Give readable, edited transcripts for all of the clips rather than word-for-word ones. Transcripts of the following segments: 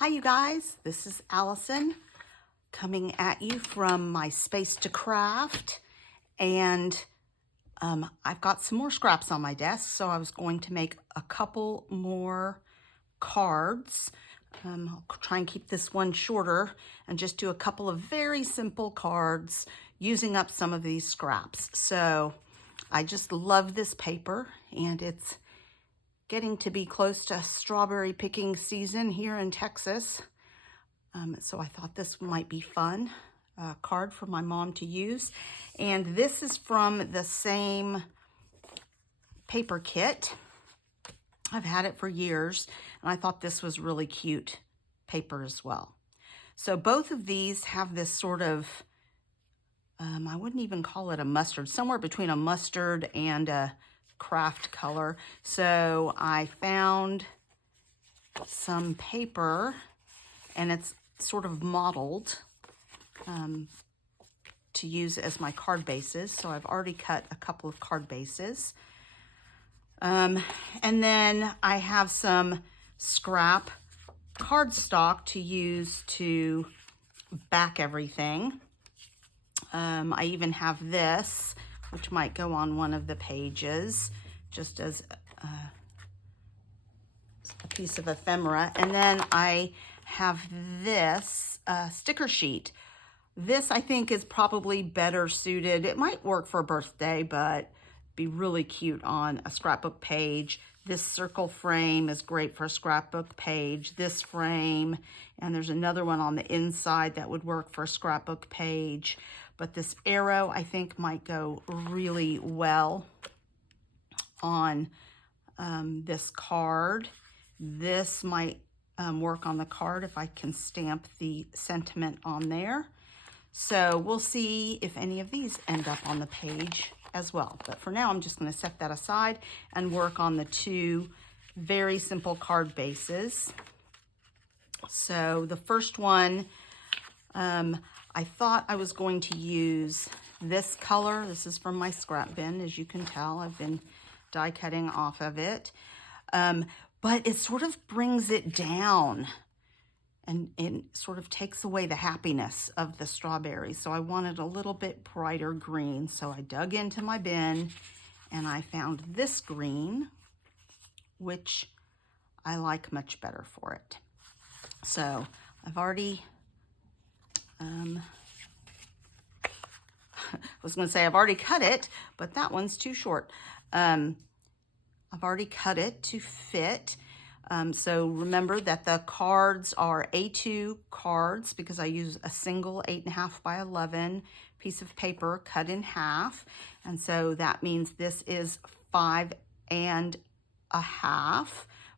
Hi you guys, this is Allison coming at you from my Space to Craft, and I've got some more scraps on my desk, so I was going to make a couple more cards. I'll try and keep this one shorter and just do a couple of very simple cards using up some of these scraps. So I just love this paper, and it's getting to be close to strawberry picking season here in Texas. So I thought this might be fun, card for my mom to use. And this is from the same paper kit. I've had it for years, and I thought this was really cute paper as well. So both of these have this sort of, I wouldn't even call it a mustard, somewhere between a mustard and a craft color. So I found some paper, and it's sort of modeled to use as my card bases. So I've already cut a couple of card bases. And then I have some scrap cardstock to use to back everything. I even have this, which might go on one of the pages, just as a piece of ephemera. And then I have this sticker sheet. This, I think, is probably better suited. It might work for a birthday, but be really cute on a scrapbook page. This circle frame is great for a scrapbook page. This frame, and there's another one on the inside that would work for a scrapbook page. But this arrow, I think, might go really well on this card. This might work on the card if I can stamp the sentiment on there. So we'll see if any of these end up on the page as well. But for now, I'm just going to set that aside and work on the two very simple card bases. So the first one, I thought I was going to use this color. This is from my scrap bin. As you can tell, I've been die cutting off of it. But it sort of brings it down, and it sort of takes away the happiness of the strawberries. So I wanted a little bit brighter green. So I dug into my bin and I found this green, which I like much better for it. So I've already, I was going to say I've already cut it, but that one's too short. I've already cut it to fit. So remember that the cards are A2 cards because I use a single 8.5 by 11 piece of paper cut in half. And so that means this is 5.5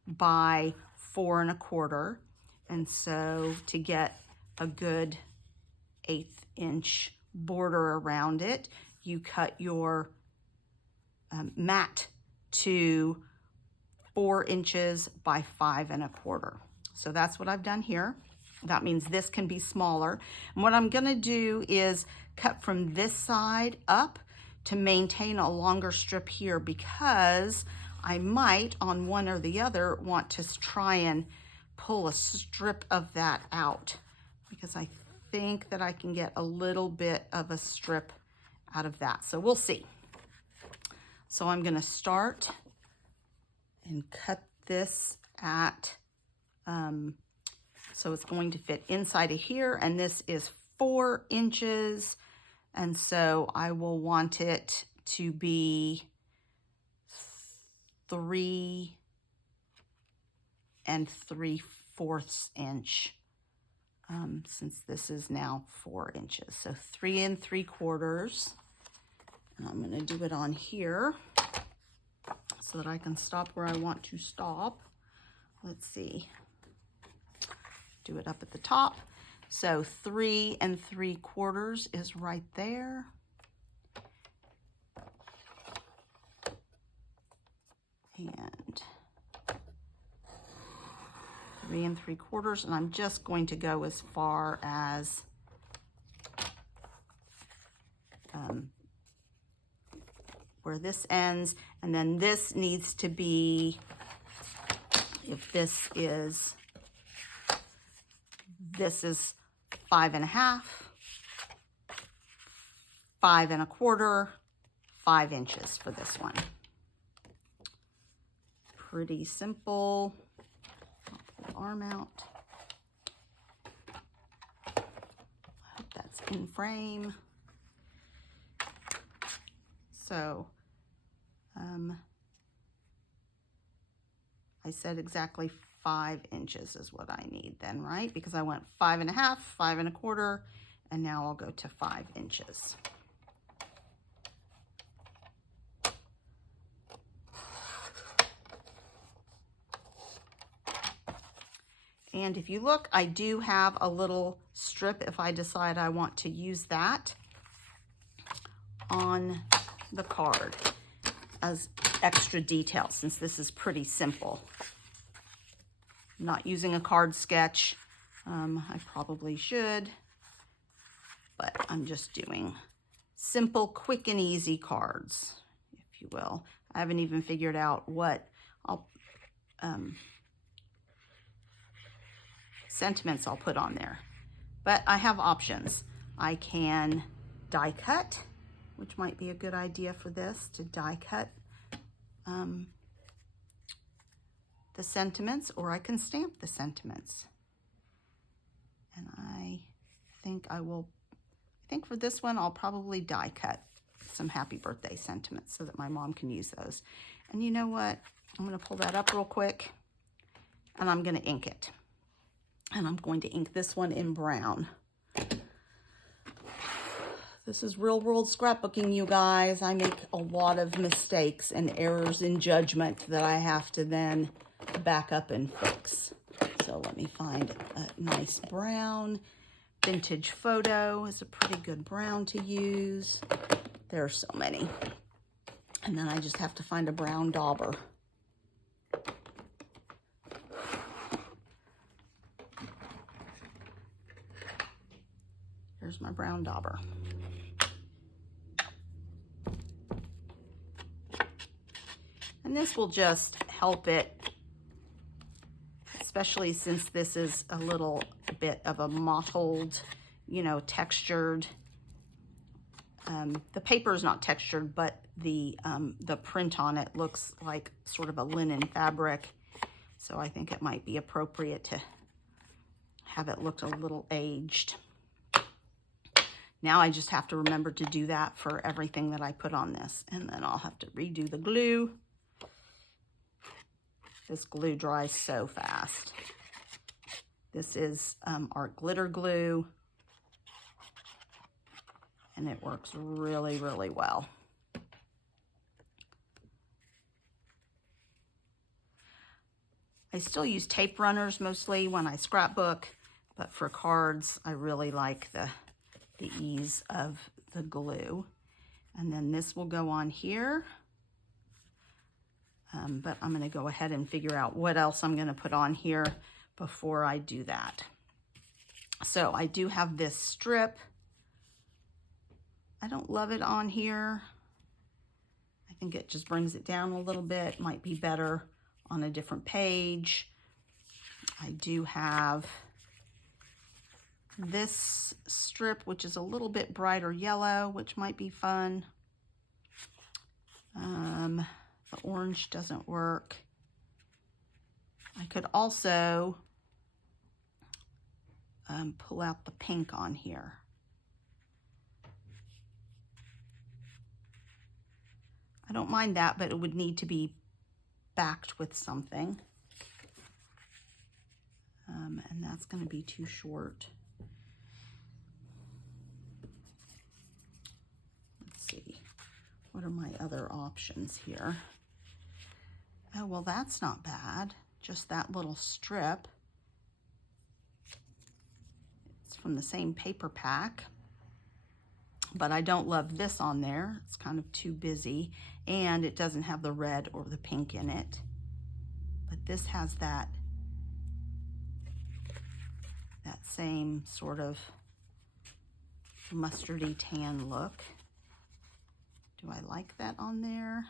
by 4.25. And so to get a good 1/8 inch border around it, you cut your mat to 4 inches by 5.25. So that's what I've done here. That means this can be smaller. And what I'm gonna do is cut from this side up to maintain a longer strip here, because I might, on one or the other, want to try and pull a strip of that out, because I think that I can get a little bit of a strip out of that. So we'll see. So I'm gonna start and cut this at, so it's going to fit inside of here, and this is 4 inches, and so I will want it to be 3 3/4 inch, since this is now 4 inches. So 3 3/4, and I'm going to do it on here so that I can stop where I want to stop. Let's see. Do it up at the top. So 3 3/4 is right there. And 3 3/4, and I'm just going to go as far as where this ends, and then this needs to be, if this is This is 5 1/2, 5 1/4, 5 inches for this one. Pretty simple. I'll pull the arm out. I hope that's in frame. So, I said exactly 5 inches is what I need then, right? Because I went 5 1/2, 5 1/4, and now I'll go to 5 inches. And if you look, I do have a little strip if I decide I want to use that on the card as extra detail, since this is pretty simple. I'm not using a card sketch. I probably should, but I'm just doing simple, quick and easy cards, if you will. I haven't even figured out what sentiments I'll put on there, but I have options. I can die cut, which might be a good idea for this, to die cut the sentiments, or I can stamp the sentiments. And I think for this one, I'll probably die cut some happy birthday sentiments so that my mom can use those. And you know what? I'm going to pull that up real quick, and I'm going to ink it. And I'm going to ink this one in brown. This is real world scrapbooking, you guys. I make a lot of mistakes and errors in judgment that I have to then back up and fix. So let me find a nice brown. Vintage Photo is a pretty good brown to use. There are so many. And then I just have to find a brown dauber. Here's my brown dauber. And this will just help it, especially since this is a little bit of a mottled, you know, textured. The paper is not textured, but the print on it looks like sort of a linen fabric. So I think it might be appropriate to have it look a little aged. Now I just have to remember to do that for everything that I put on this. And then I'll have to redo the glue. This glue dries so fast. This is art glitter glue. And it works really, really well. I still use tape runners mostly when I scrapbook, but for cards, I really like the ease of the glue. And then this will go on here. But I'm going to go ahead and figure out what else I'm going to put on here before I do that. So I do have this strip. I don't love it on here. I think it just brings it down a little bit. Might be better on a different page. I do have this strip, which is a little bit brighter yellow, which might be fun. The orange doesn't work. I could also pull out the pink on here. I don't mind that, but it would need to be backed with something. And that's going to be too short. Let's see. What are my other options here? Oh, well, that's not bad. Just that little strip. It's from the same paper pack. But I don't love this on there. It's kind of too busy. And it doesn't have the red or the pink in it. But this has that same sort of mustardy tan look. Do I like that on there?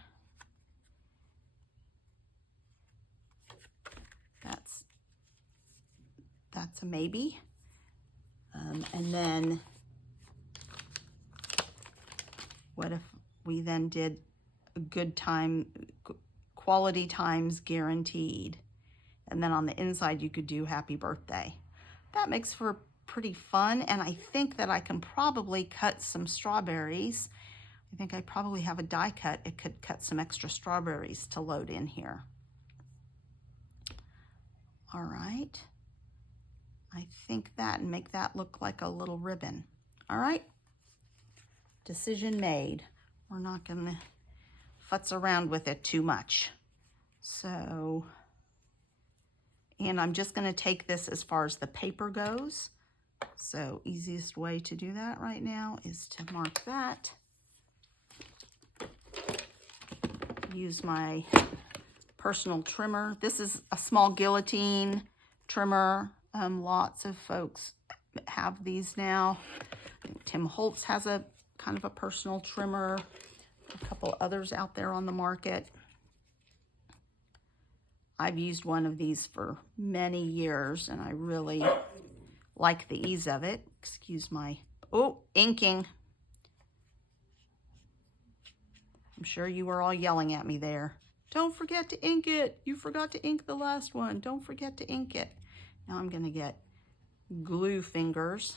That's a maybe. And then what if we then did a good time, quality times guaranteed. And then on the inside, you could do happy birthday. That makes for pretty fun. And I think that I can probably cut some strawberries. I think I probably have a die cut. It could cut some extra strawberries to load in here. All right. I think that, and make that look like a little ribbon. All right. Decision made. We're not going to futz around with it too much. So, and I'm just going to take this as far as the paper goes. So easiest way to do that right now is to mark that. Use my personal trimmer. This is a small guillotine trimmer. Lots of folks have these now. I think Tim Holtz has a kind of a personal trimmer. A couple others out there on the market. I've used one of these for many years and I really like the ease of it. Excuse my, oh, inking. I'm sure you were all yelling at me there. Don't forget to ink it. You forgot to ink the last one. Don't forget to ink it. Now I'm going to get glue fingers.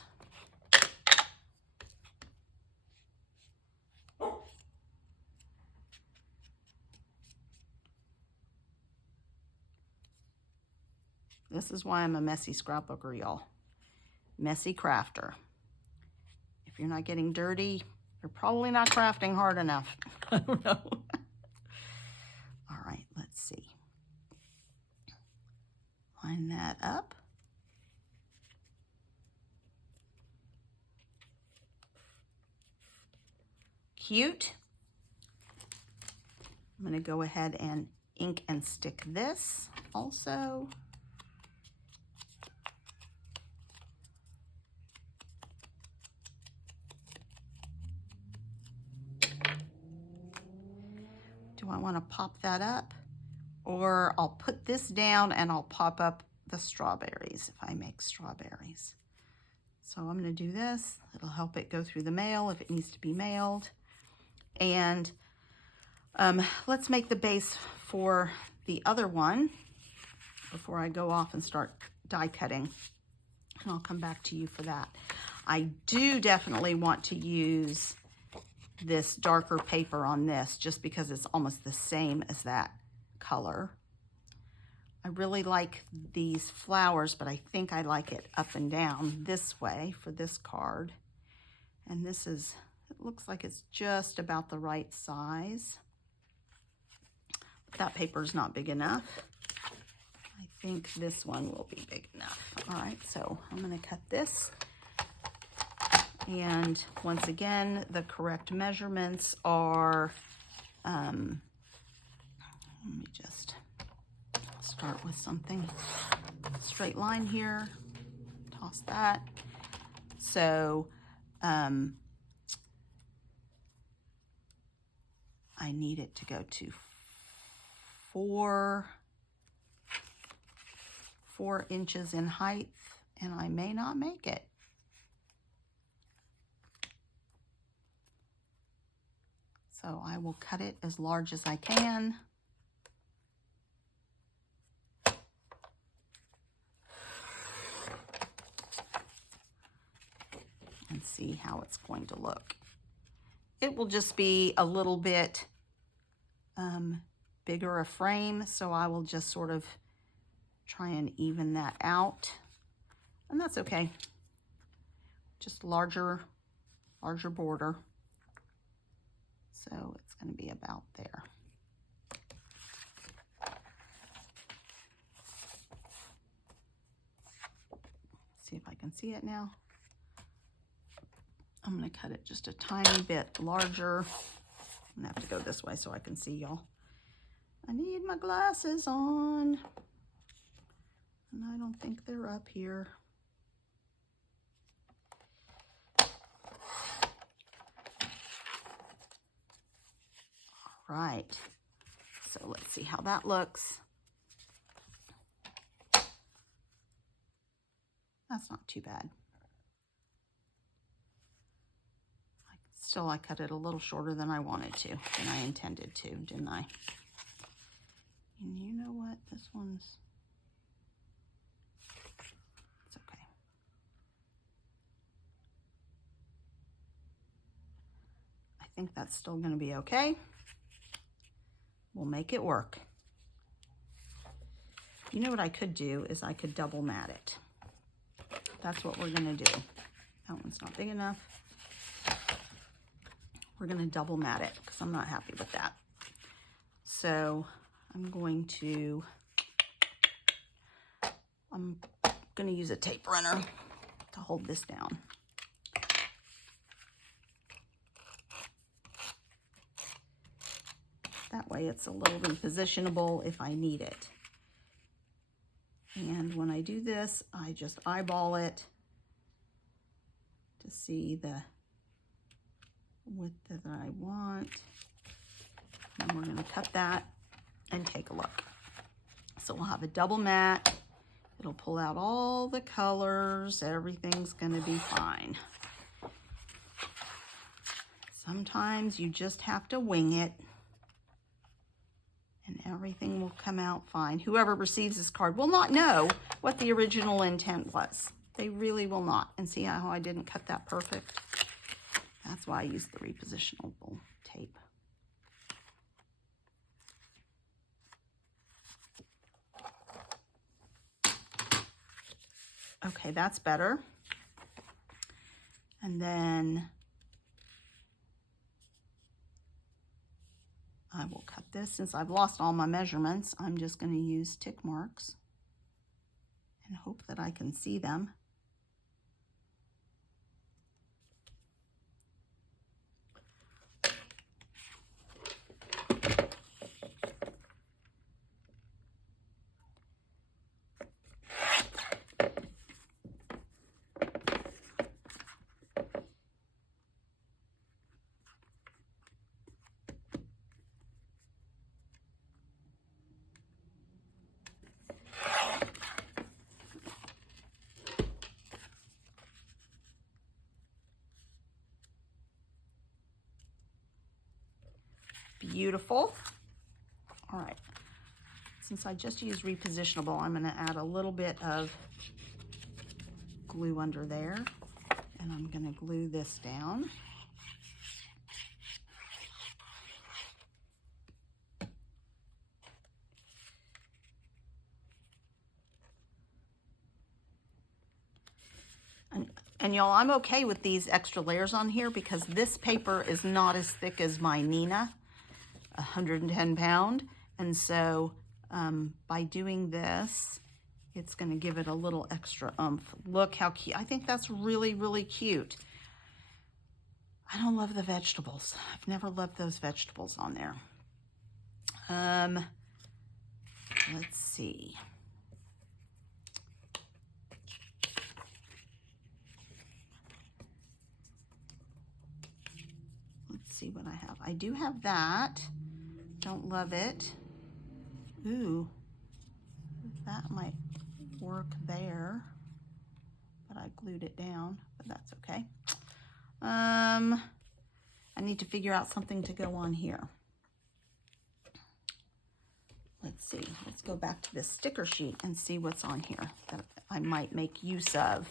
This is why I'm a messy scrapbooker, y'all. Messy crafter. If you're not getting dirty, you're probably not crafting hard enough. I don't know. All right, let's see. Line that up. Cute. I'm going to go ahead and ink and stick this also. Do I want to pop that up? Or I'll put this down and I'll pop up the strawberries if I make strawberries. So I'm going to do this. It'll help it go through the mail if it needs to be mailed. And let's make the base for the other one before I go off and start die cutting. And I'll come back to you for that. I do definitely want to use this darker paper on this just because it's almost the same as that color. I really like these flowers, but I think I like it up and down this way for this card. And this is, it looks like it's just about the right size. But that paper is not big enough. I think this one will be big enough. All right, so I'm going to cut this. And once again, the correct measurements are, let me just start with something straight line here, toss that. So I need it to go to 4 inches in height, and I may not make it. So I will cut it as large as I can. And see how it's going to look. It will just be a little bit bigger a frame, so I will just sort of try and even that out. And that's okay. Just larger border. So it's going to be about there. See if I can see it now. I'm going to cut it just a tiny bit larger. I'm going to have to go this way so I can see y'all. I need my glasses on. And I don't think they're up here. Right, so let's see how that looks. That's not too bad. Still, I cut it a little shorter than I wanted to, than I intended to, didn't I? And you know what? This one's, it's okay. I think that's still gonna be okay. We'll make it work. You know what I could do is I could double mat it. That's what we're gonna do. That one's not big enough. We're gonna double mat it because I'm not happy with that. So I'm gonna use a tape runner to hold this down. That way it's a little repositionable if I need it. And when I do this, I just eyeball it to see the width that I want. And we're gonna cut that and take a look. So we'll have a double mat. It'll pull out all the colors. Everything's gonna be fine. Sometimes you just have to wing it and everything will come out fine. Whoever receives this card will not know what the original intent was. They really will not. And see how I didn't cut that perfect? That's why I used the repositionable tape. Okay, that's better. And then I will cut this. Since I've lost all my measurements, I'm just going to use tick marks and hope that I can see them. Beautiful. All right, since I just used repositionable, I'm going to add a little bit of glue under there, and I'm going to glue this down. And y'all, I'm okay with these extra layers on here because this paper is not as thick as my Nina, 110 pound. And so by doing this, it's gonna give it a little extra oomph. Look how cute. I think that's really, really cute. I don't love the vegetables. I've never loved those vegetables on there. Let's see. See what I have. I do have that. Don't love it. Ooh, that might work there, but I glued it down, but that's okay. I need to figure out something to go on here. Let's see. Let's go back to this sticker sheet and see what's on here that I might make use of.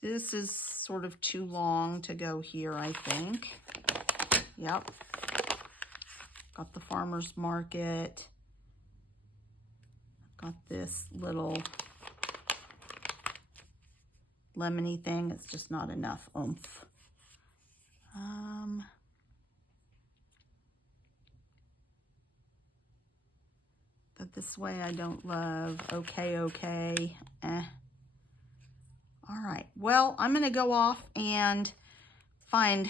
This is sort of too long to go here, I think. Yep. Got the farmer's market. Got this little lemony thing. It's just not enough oomph. But this way I don't love. Okay. All right, well, I'm gonna go off and find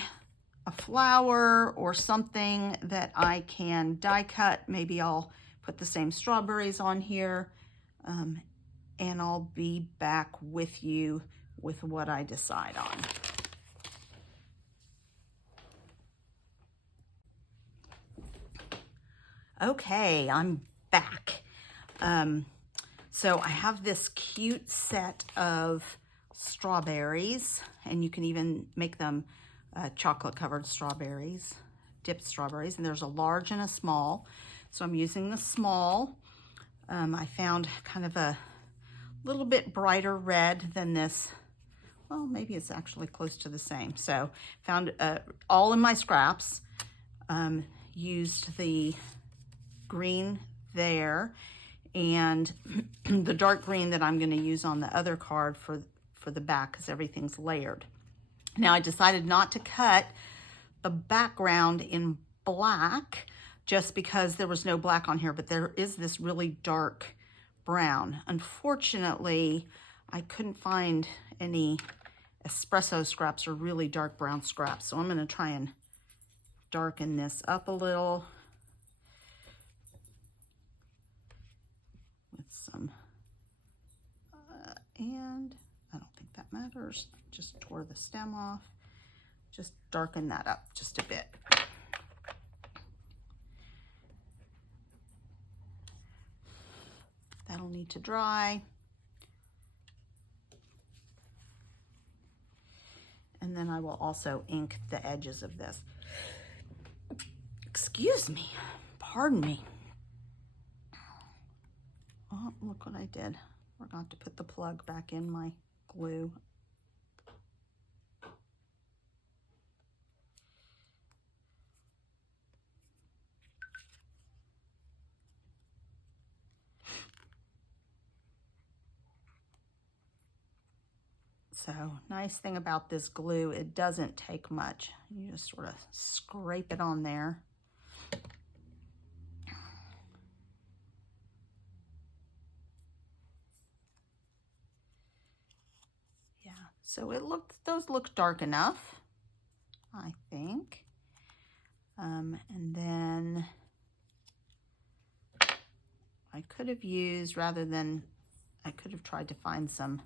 a flower or something that I can die cut. Maybe I'll put the same strawberries on here, and I'll be back with you with what I decide on. Okay, I'm back. So I have this cute set of strawberries, and you can even make them chocolate covered strawberries, dipped strawberries, and there's a large and a small. So I'm using the small. I found kind of a little bit brighter red than this. Well, maybe it's actually close to the same. So found all in my scraps. Used the green there and the dark green that I'm going to use on the other card for the back, because everything's layered. Now I decided not to cut the background in black just because there was no black on here, but there is this really dark brown. Unfortunately, I couldn't find any espresso scraps or really dark brown scraps, so I'm going to try and darken this up a little with some, and I don't think that matters. Just tore the stem off. Just darken that up just a bit. That'll need to dry. And then I will also ink the edges of this. Excuse me, pardon me. Oh, look what I did. Forgot to put the plug back in my glue. So, nice thing about this glue, it doesn't take much. You just sort of scrape it on there. Yeah, so those look dark enough, I think. And then I could have used, I could have tried to find some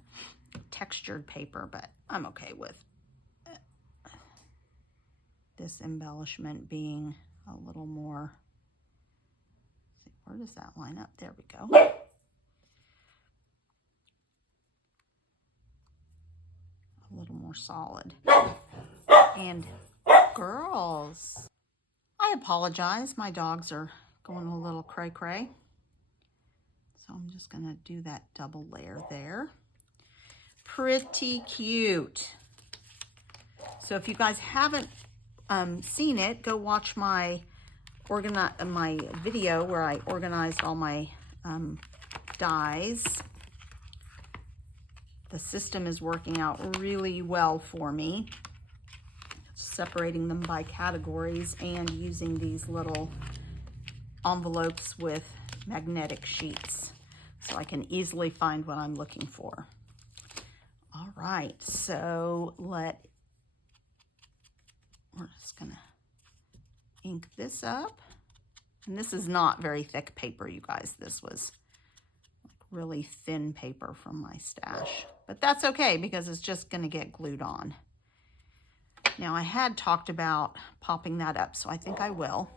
textured paper, but I'm okay with this embellishment being a little more, let's see, where does that line up? There we go. A little more solid. And girls, I apologize, my dogs are going a little cray-cray. So I'm just gonna do that double layer there. Pretty cute. So if you guys haven't seen it, go watch my video where I organized all my dies. The system is working out really well for me, separating them by categories and using these little envelopes with magnetic sheets so I can easily find what I'm looking for. All right, so we're just gonna ink this up. And this is not very thick paper, you guys. This was like really thin paper from my stash, but that's okay because it's just gonna get glued on. Now I had talked about popping that up, so I think I will.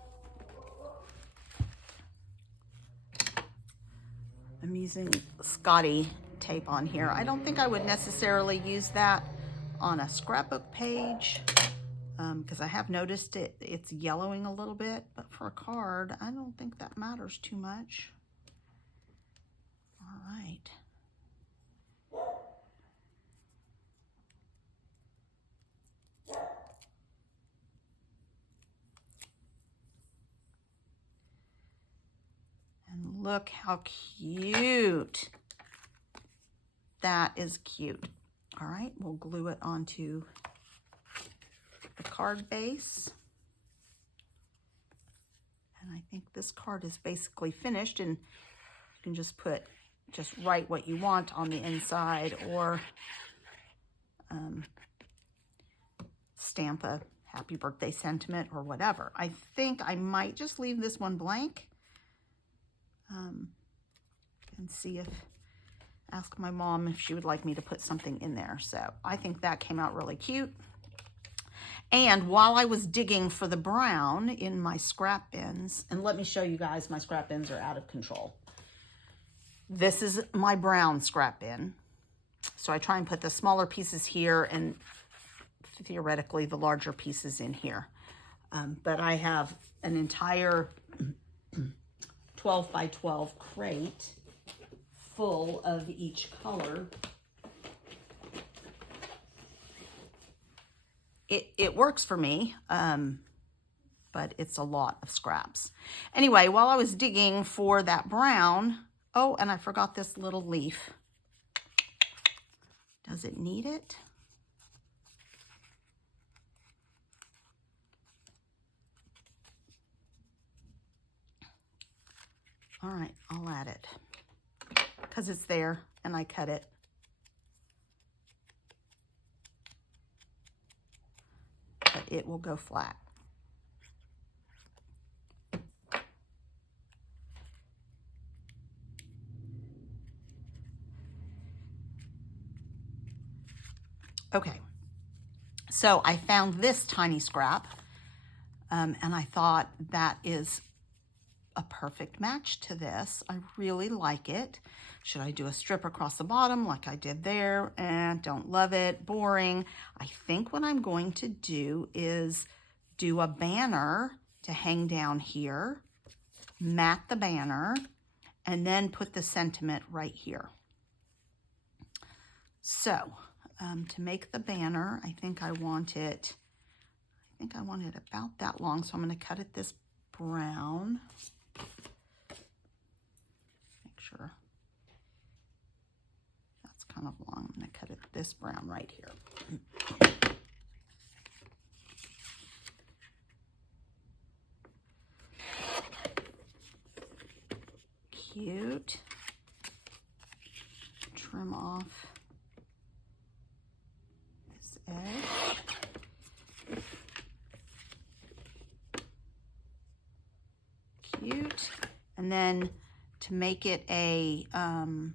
I'm using Scotty tape on here. I don't think I would necessarily use that on a scrapbook page because I have noticed it's yellowing a little bit, but for a card, I don't think that matters too much. All right. And look how cute. That is cute. All right, we'll glue it onto the card base. And I think this card is basically finished, and you can just write what you want on the inside or stamp a happy birthday sentiment or whatever. I think I might just leave this one blank and see ask my mom if she would like me to put something in there. So I think that came out really cute. And while I was digging for the brown in my scrap bins, and let me show you guys, my scrap bins are out of control. This is my brown scrap bin. So I try and put the smaller pieces here and theoretically the larger pieces in here. But I have an entire 12 by 12 crate full of each color. It works for me, but it's a lot of scraps. Anyway, while I was digging for that brown, oh, and I forgot this little leaf. Does it need it? All right, I'll add it because it's there and I cut it. But it will go flat. Okay, so I found this tiny scrap, and I thought that is a perfect match to this. I really like it. Should I do a strip across the bottom like I did there? Don't love it, boring. I think what I'm going to do is do a banner to hang down here, mat the banner, and then put the sentiment right here. So, to make the banner, I think I want it about that long, so I'm going to cut it this brown. Make sure that's kind of long. I'm going to cut it this brown right here. Cute. Trim off this edge. Cute. And then to make it a, actually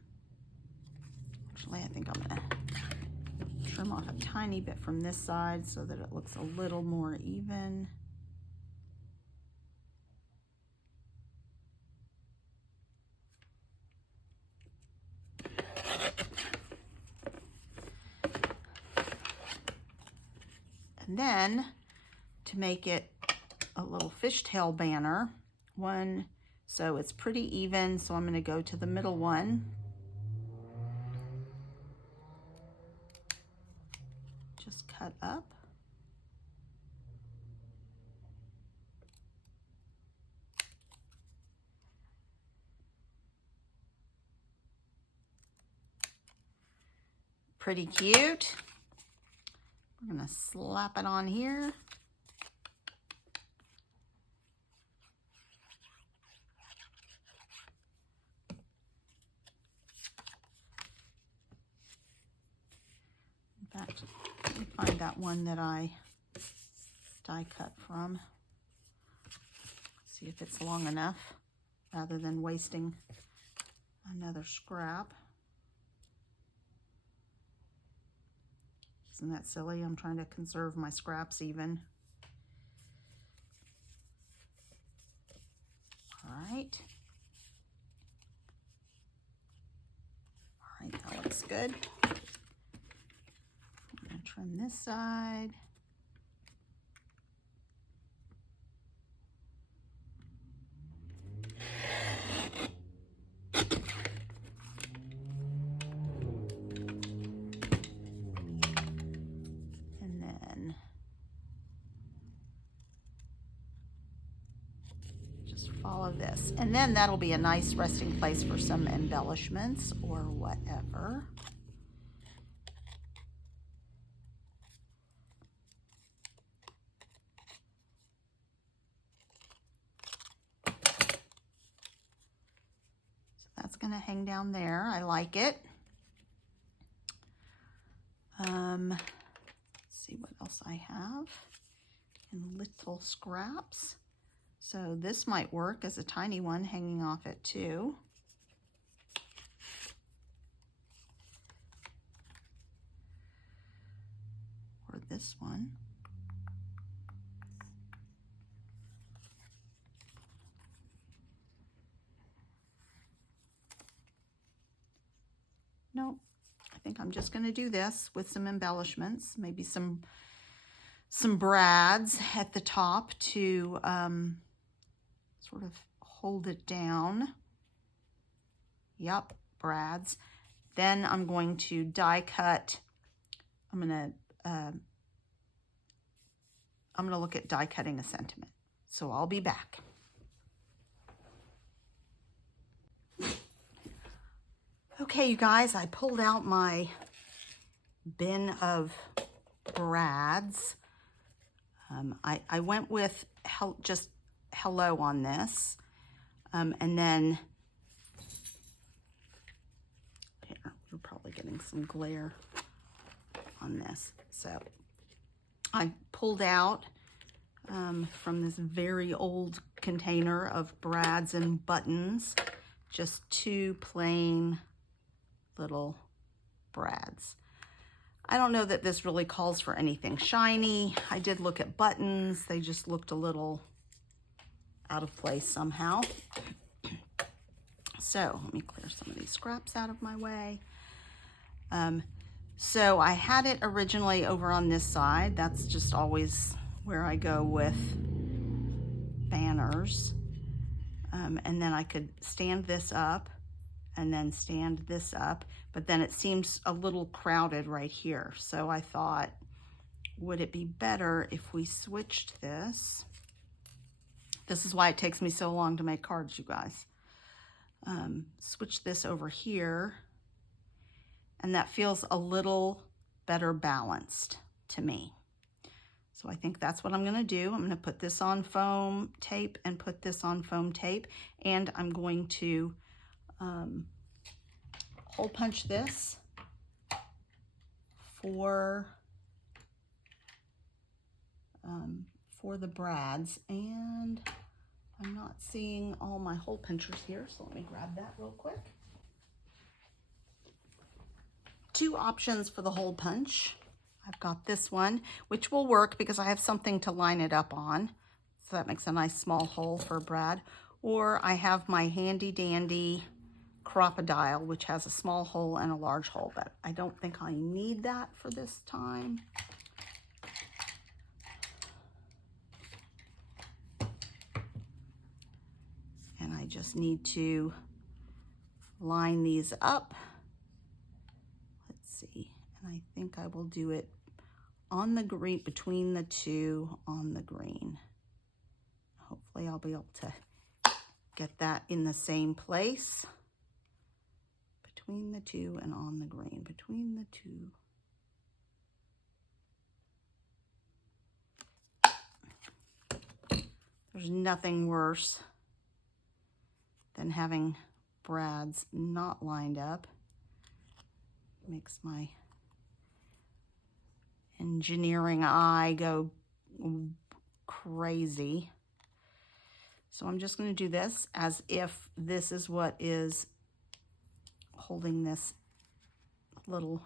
I think I'm gonna trim off a tiny bit from this side so that it looks a little more even. And then to make it a little fishtail banner, so it's pretty even, so I'm going to go to the middle one. Just cut up. Pretty cute. We're going to slap it on here. In fact, let me find that one that I die cut from. See if it's long enough rather than wasting another scrap. Isn't that silly? I'm trying to conserve my scraps even. All right. All right, that looks good. I'm going to trim this side. Follow this, and then that'll be a nice resting place for some embellishments or whatever. So that's going to hang down there. I like it. Let's see what else I have in little scraps. So this might work as a tiny one hanging off it too. Or this one. no, I think I'm just going to do this with some embellishments, maybe some brads at the top to sort of hold it down. Yep, brads. Then I'm going to die cut. I'm going to look at die cutting a sentiment. So I'll be back. Okay, you guys, I pulled out my bin of brads. I went with just hello on this. And then, here, you're probably getting some glare on this. So I pulled out from this very old container of brads and buttons, just 2 plain little brads. I don't know that this really calls for anything shiny. I did look at buttons. They just looked a little out of place somehow. So let me clear some of these scraps out of my way. So I had it originally over on this side. That's just always where I go with banners. And then I could stand this up and then stand this up, but then it seems a little crowded right here. So I thought, would it be better if we switched this? This is why it takes me so long to make cards, you guys. Switch this over here, and that feels a little better balanced to me. So I think that's what I'm gonna do. I'm gonna put this on foam tape and put this on foam tape, and I'm going to hole punch this for the brads, and I'm not seeing all my hole punchers here, so let me grab that real quick. 2 options for the hole punch. I've got this one, which will work because I have something to line it up on, so that makes a nice small hole for a brad. Or I have my handy dandy crocodile, which has a small hole and a large hole, but I don't think I need that for this time. And I just need to line these up. Let's see, and I think I will do it on the green, between the 2 on the green. Hopefully I'll be able to get that in the same place. Between the 2 and on the green, between the 2. There's nothing worse than having brads not lined up. Makes my engineering eye go crazy. So I'm just going to do this as if this is what is holding this little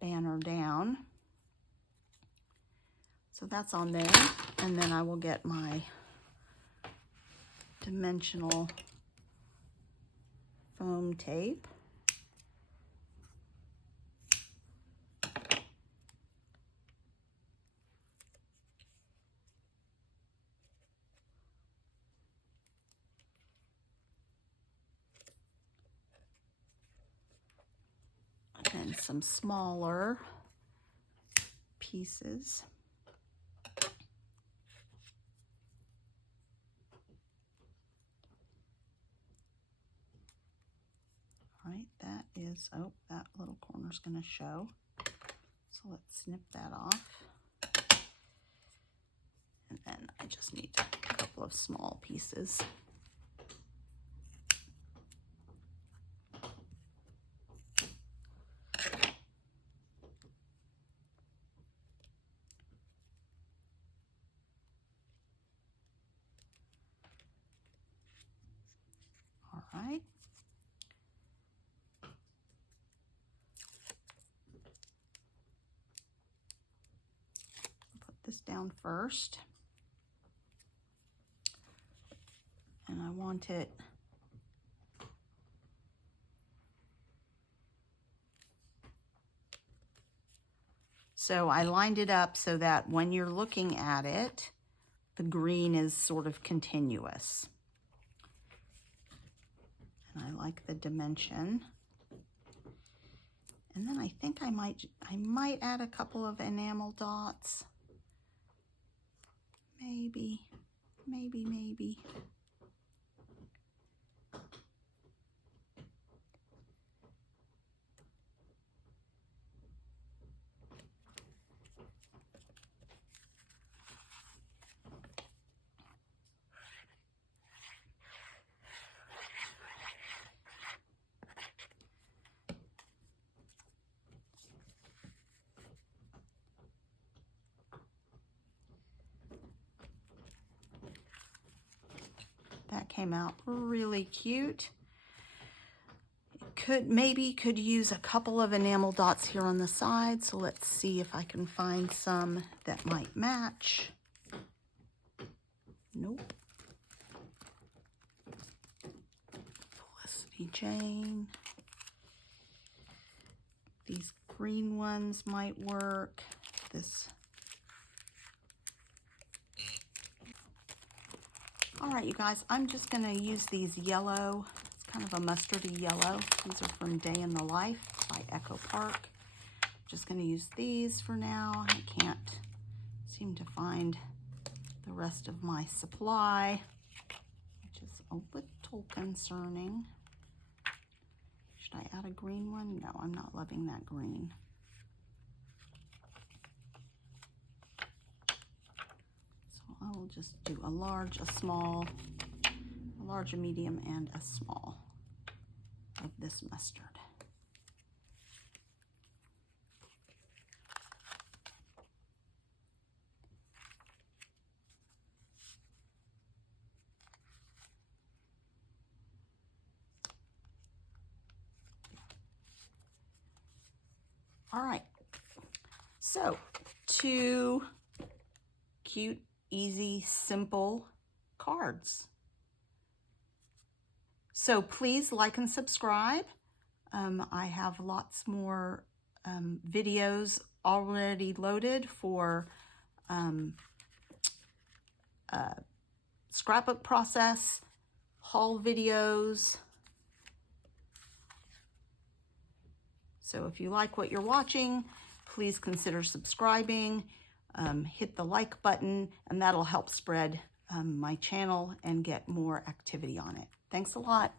banner down. So that's on there, and then I will get my dimensional foam tape. And some smaller pieces. All right, that is, oh, that little corner's gonna show. So let's snip that off. And then I just need a couple of small pieces. All right. Put this down first. And I want it So I lined it up so that when you're looking at it, the green is sort of continuous. And I like the dimension. And then I think I might add a couple of enamel dots. Maybe. That came out really cute. Maybe could use a couple of enamel dots here on the side. So let's see if I can find some that might match. Nope. Felicity Jane. These green ones might work. This. All right, you guys, I'm just gonna use these yellow. It's kind of a mustardy yellow. These are from Day in the Life by Echo Park. Just gonna use these for now. I can't seem to find the rest of my supply, which is a little concerning. Should I add a green one? No, I'm not loving that green. I will just do a large, a small, a large, a medium, and a small of this mustard. All right, so 2 cute, easy, simple cards. So please like and subscribe. I have lots more videos already loaded for scrapbook process, haul videos. So if you like what you're watching, please consider subscribing. Hit the like button, and that'll help spread my channel and get more activity on it. Thanks a lot.